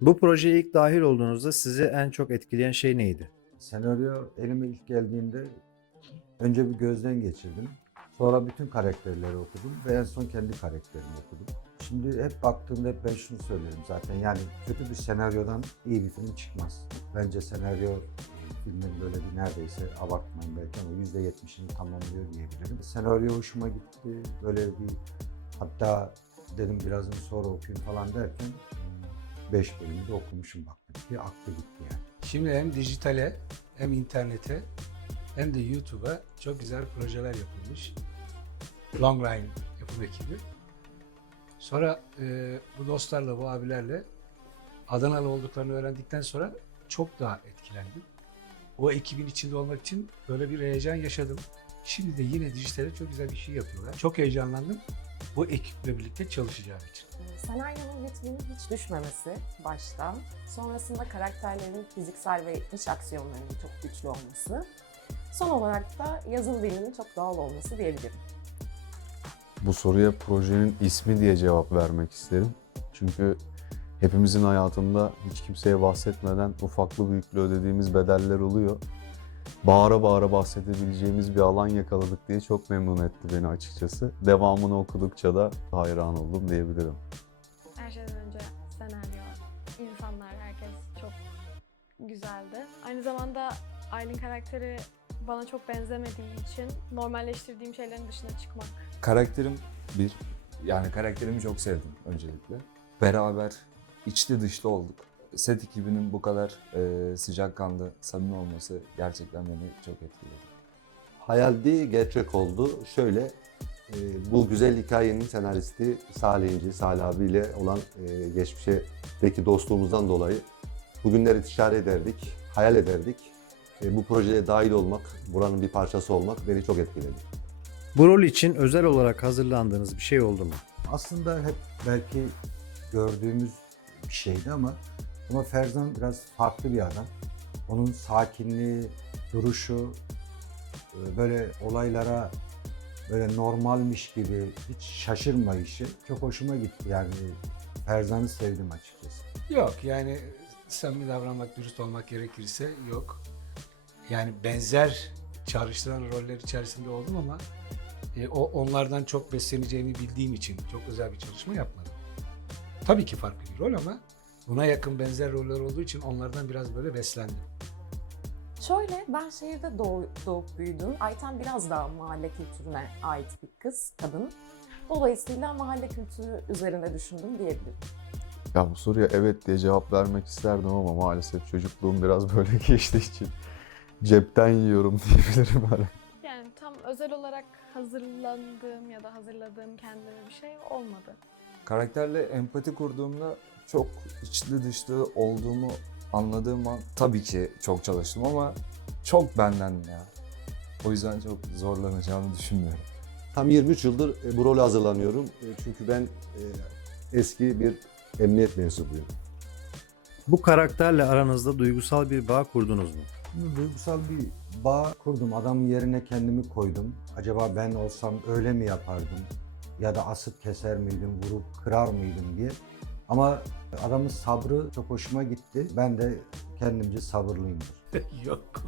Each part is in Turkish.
Bu projeye ilk dahil olduğunuzda sizi en çok etkileyen şey neydi? Senaryo elime ilk geldiğinde önce bir gözden geçirdim. Sonra bütün karakterleri okudum ve en son kendi karakterimi okudum. Şimdi hep baktığımda hep ben şunu söylerim zaten, yani kötü bir senaryodan iyi bir film çıkmaz. Bence senaryo filmin böyle bir, neredeyse abartmayın belki ama %70'ini tamamlıyor diyebilirim. Senaryo hoşuma gitti. Böyle bir, hatta dedim birazını sonra okuyayım falan derken 5 bölümü de okumuşum, baktım ki aklı gitti yani. Şimdi hem dijitale hem internete hem de YouTube'a çok güzel projeler yapılmış. Long Line yapım ekibi. Sonra bu dostlarla, bu abilerle Adanalı olduklarını öğrendikten sonra çok daha etkilendim. O ekibin içinde olmak için böyle bir heyecan yaşadım. Şimdi de yine dijitale çok güzel bir şey yapıyorlar. Çok heyecanlandım bu ekiple birlikte çalışacağım için. Senaryonun ritminin hiç düşmemesi baştan, sonrasında karakterlerin fiziksel ve iç aksiyonlarının çok güçlü olması, son olarak da yazım dilinin çok doğal olması diyebilirim. Bu soruya projenin ismi diye cevap vermek isterim. Çünkü hepimizin hayatında hiç kimseye bahsetmeden ufaklı büyüklü ödediğimiz bedeller oluyor. Bağıra bağıra bahsedebileceğimiz bir alan yakaladık diye çok memnun etti beni açıkçası. Devamını okudukça da hayran oldum diyebilirim. Her şeyden önce senaryo, insanlar, herkes çok güzeldi. Aynı zamanda Aylin karakteri bana çok benzemediği için normalleştirdiğim şeylerin dışına çıkmak. Karakterim bir, yani karakterimi çok sevdim öncelikle. Beraber içli dışlı olduk. Set ekibinin bu kadar sıcakkanlı, samimi olması gerçekten beni çok etkiledi. Hayal değil, gerçek oldu. Şöyle, bu güzel hikayenin senaristi Salih İnci, Salih abiyle olan geçmişteki dostluğumuzdan dolayı bugünleri istişare ederdik, hayal ederdik. Bu projeye dahil olmak, buranın bir parçası olmak beni çok etkiledi. Bu rol için özel olarak hazırlandığınız bir şey oldu mu? Aslında hep belki gördüğümüz bir şeydi ama Ferzan biraz farklı bir adam. Onun sakinliği, duruşu, böyle olaylara böyle normalmiş gibi hiç şaşırmayışı çok hoşuma gitti. Yani Ferzan'ı sevdim açıkçası. Yok yani samimi davranmak, dürüst olmak gerekirse yok. Yani benzer çağrıştıran roller içerisinde oldum ama onlardan çok besleneceğimi bildiğim için çok özel bir çalışma yapmadım. Tabii ki farklı bir rol ama buna yakın benzer roller olduğu için onlardan biraz böyle beslendim. Şöyle, ben şehirde doğup büyüdüm. Ayten biraz daha mahalle kültürüne ait bir kız, kadın. Dolayısıyla mahalle kültürü üzerine düşündüm diyebilirim. Ya bu soruya evet diye cevap vermek isterdim ama maalesef çocukluğum biraz böyle geçtiği için cepten yiyorum diyebilirim hala. Yani tam özel olarak hazırlandığım ya da hazırladığım kendime bir şey olmadı. Karakterle empati kurduğumda çok içli dışlı olduğumu anladığım an tabii ki çok çalıştım ama çok benden ya. O yüzden çok zorlanacağımı düşünmüyorum. Tam 23 yıldır bu role hazırlanıyorum. Çünkü ben eski bir emniyet mensubuyum. Bu karakterle aranızda duygusal bir bağ kurdunuz mu? Duygusal bir bağ kurdum. Adamın yerine kendimi koydum. Acaba ben olsam öyle mi yapardım? Ya da asıp keser miydim, vurup kırar mıydım diye. Ama adamın sabrı çok hoşuma gitti. Ben de kendimce sabırlıyımdır. Yok.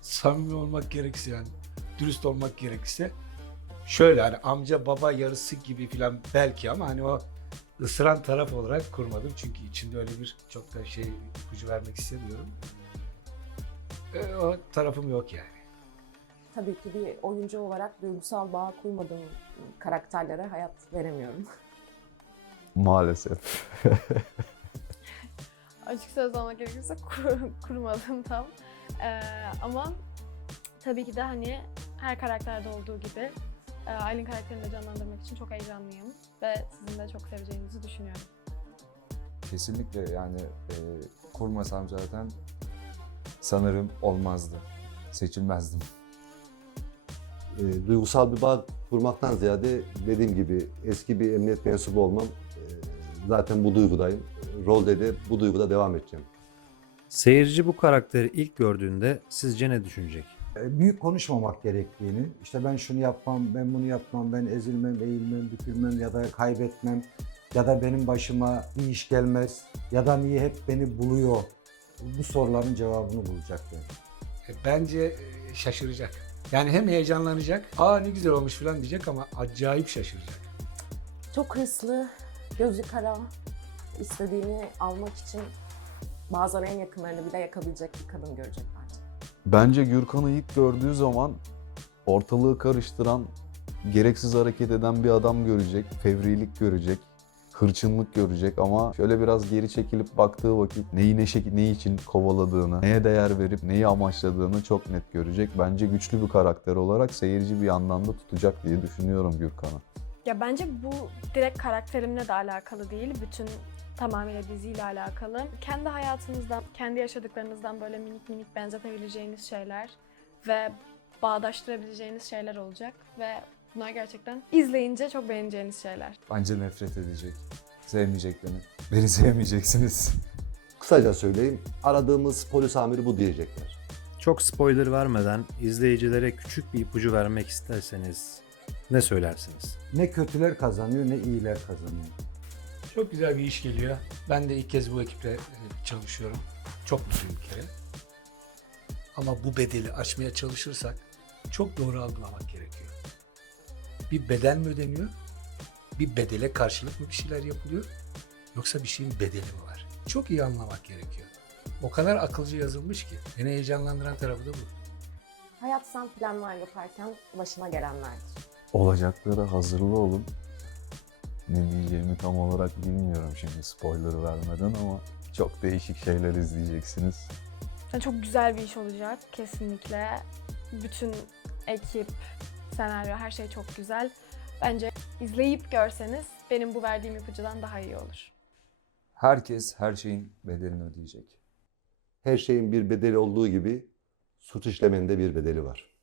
Samimi olmak gerekirse yani dürüst olmak gerekirse şöyle hani amca baba yarısı gibi falan belki ama hani o ısıran taraf olarak kurmadım. Çünkü içinde öyle bir çok da şey ipucu vermek istemiyorum. O tarafım yok yani. Tabii ki bir oyuncu olarak duygusal bağ kurmadığım karakterlere hayat veremiyorum. Maalesef. Açık söz olmak gerekirse kurmadım tam. Ama tabii ki de hani her karakterde olduğu gibi Aylin karakterini de canlandırmak için çok heyecanlıyım. Ve sizin de çok seveceğinizi düşünüyorum. Kesinlikle yani kurmasam zaten sanırım olmazdı. Seçilmezdim. Duygusal bir bağ kurmaktan ziyade dediğim gibi eski bir emniyet mensubu olmam, zaten bu duygudayım. Rolde de bu duyguda devam edeceğim. Seyirci bu karakteri ilk gördüğünde sizce ne düşünecek? Büyük konuşmamak gerektiğini, işte ben şunu yapmam, ben bunu yapmam, ben ezilmem, eğilmem, bükülmem ya da kaybetmem. Ya da benim başıma bir iş gelmez ya da niye hep beni buluyor? Bu soruların cevabını bulacak yani. Bence şaşıracak. Yani hem heyecanlanacak, aa ne güzel olmuş falan diyecek ama acayip şaşıracak. Çok hırslı, gözü kara, istediğini almak için bazen en yakınlarını bile yakabilecek bir kadın görecek bence. Bence Gürkan'ı ilk gördüğü zaman ortalığı karıştıran, gereksiz hareket eden bir adam görecek, fevrilik görecek, hırçınlık görecek ama şöyle biraz geri çekilip baktığı vakit neyi ne için kovaladığını, neye değer verip neyi amaçladığını çok net görecek. Bence güçlü bir karakter olarak seyirci bir yandan da tutacak diye düşünüyorum Gürkan'ı. Ya bence bu direkt karakterimle de alakalı değil. Bütün tamamıyla diziyle alakalı. Kendi hayatınızdan, kendi yaşadıklarınızdan böyle minik minik benzetebileceğiniz şeyler ve bağdaştırabileceğiniz şeyler olacak ve bunlar gerçekten izleyince çok beğeneceğiniz şeyler. Bence nefret edecek. Sevmeyecek beni. Beni sevmeyeceksiniz. Kısaca söyleyeyim, aradığımız polis amiri bu diyecekler. Çok spoiler vermeden izleyicilere küçük bir ipucu vermek isterseniz ne söylersiniz? Ne kötüler kazanıyor ne iyiler kazanıyor. Çok güzel bir iş geliyor. Ben de ilk kez bu ekiple çalışıyorum. Çok mutluyum bir kere. Ama bu bedeli aşmaya çalışırsak çok doğru algılamak gerekiyor. Bir bedel mi ödeniyor? Bir bedele karşılık mı bir şeyler yapılıyor? Yoksa bir şeyin bedeli mi var? Çok iyi anlamak gerekiyor. O kadar akılcı yazılmış ki. Beni heyecanlandıran tarafı da bu. Hayat sen planlar yaparken başına gelenlerdir. Olacaklara hazırlı olun. Ne diyeceğimi tam olarak bilmiyorum şimdi spoiler vermeden ama çok değişik şeyler izleyeceksiniz. Yani çok güzel bir iş olacak kesinlikle. Bütün ekip, senaryo, her şey çok güzel. Bence izleyip görseniz benim bu verdiğim ipucudan daha iyi olur. Herkes her şeyin bedelini ödeyecek. Her şeyin bir bedeli olduğu gibi suç işlemenin de bir bedeli var.